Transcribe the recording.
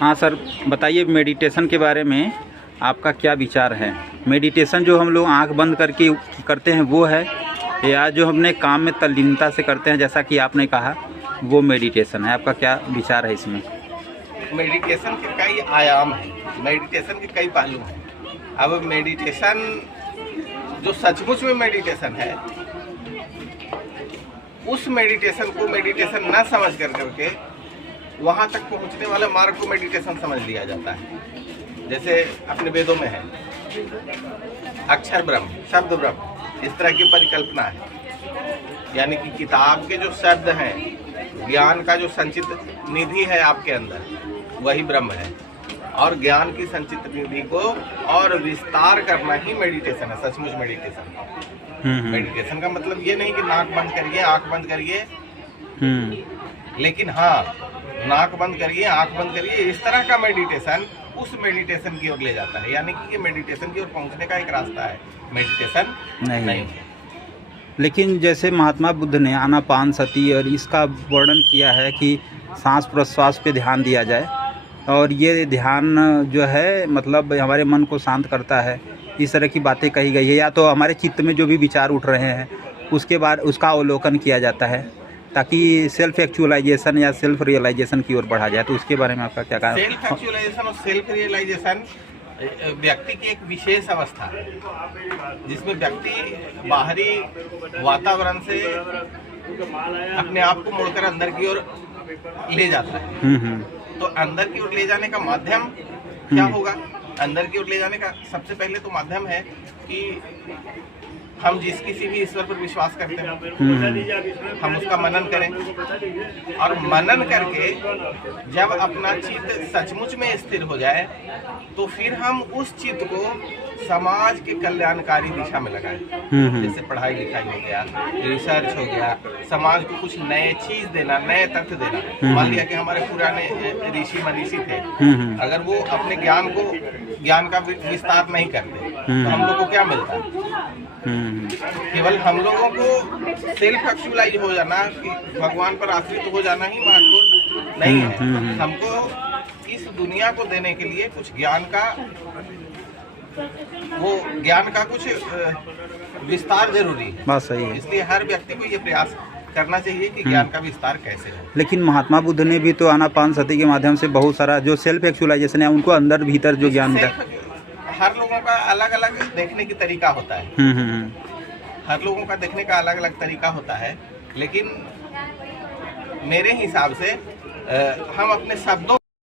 हाँ सर, बताइए मेडिटेशन के बारे में आपका क्या विचार है। मेडिटेशन जो हम लोग आंख बंद करके करते हैं वो है, या जो हमने काम में तल्लीनता से करते हैं जैसा कि आपने कहा वो मेडिटेशन है। आपका क्या विचार है इसमें? मेडिटेशन के कई आयाम हैं, मेडिटेशन के कई पहलू हैं। अब मेडिटेशन जो सचमुच में मेडिटेशन है, उस मेडिटेशन को मेडिटेशन ना समझ करके वहाँ तक पहुँचने वाले मार्ग को मेडिटेशन समझ लिया जाता है। जैसे अपने वेदों में है अक्षर ब्रह्म, शब्द ब्रह्म, इस तरह की परिकल्पना है। यानी कि किताब के जो शब्द हैं, ज्ञान का जो संचित निधि है आपके अंदर, वही ब्रह्म है। और ज्ञान की संचित निधि को और विस्तार करना ही मेडिटेशन है, सचमुच मेडिटेशन। मेडिटेशन का मतलब ये नहीं कि नाक बंद करिए, आंख बंद करिए, लेकिन हाँ, नाक बंद करिए, आंख बंद करिए, इस तरह का मेडिटेशन उस मेडिटेशन की ओर ले जाता है। यानी कि ये मेडिटेशन की ओर पहुंचने का एक रास्ता है, मेडिटेशन नहीं। लेकिन जैसे महात्मा बुद्ध ने आनापानसति और इसका वर्णन किया है कि सांस प्रश्वास पे ध्यान दिया जाए, और ये ध्यान जो है मतलब हमारे मन को शांत करता है, इस तरह की बातें कही गई है। या तो हमारे चित्त में जो भी विचार उठ रहे हैं उसके बाद उसका अवलोकन किया जाता है ताकि सेल्फ एक्चुअलाइजेशन या सेल्फ रियलाइजेशन की ओर बढ़ा जाए। तो उसके बारे में आपका क्या कहना है? सेल्फ एक्चुअलाइजेशन और सेल्फ रियलाइजेशन व्यक्ति की एक विशेष अवस्था है, जिसमें व्यक्ति बाहरी वातावरण से अपने आप को मोड़कर अंदर की ओर ले जाता है। तो अंदर की ओर ले जाने का माध्यम क्या होगा? अंदर की ओर ले जाने का सबसे पहले तो माध्यम है कि हम जिस किसी भी ईश्वर पर विश्वास करते हैं, हम उसका मनन करें, और मनन करके जब अपना चित्त सचमुच में स्थिर हो जाए तो फिर हम उस चित्त को समाज के कल्याणकारी दिशा में लगाएं। जैसे पढ़ाई लिखाई हो गया, रिसर्च हो गया, समाज को कुछ नए चीज देना, नए तथ्य देना। मान लिया कि हमारे पुराने ऋषि मनीषी थे, अगर वो अपने ज्ञान का विस्तार नहीं करते तो हम लोग को क्या मिलता? केवल हम लोगों को सेल्फ एक्चुअलाइज हो जाना, कि भगवान पर आश्रित हो जाना ही महत्वपूर्ण नहीं है। हमको इस दुनिया को देने के लिए कुछ ज्ञान का कुछ विस्तार जरूरी है। बात सही है। इसलिए हर व्यक्ति को ये प्रयास करना चाहिए कि ज्ञान का विस्तार कैसे हो। लेकिन महात्मा बुद्ध ने भी तो आनापानसति के माध्यम से बहुत सारा जो सेल्फ एक्चुअलाइजेशन है उनको अंदर भीतर जो ज्ञान मिला। हर लोगों का अलग अलग देखने की तरीका होता है। हर लोगों का देखने का अलग अलग तरीका होता है, लेकिन मेरे हिसाब से हम अपने शब्दों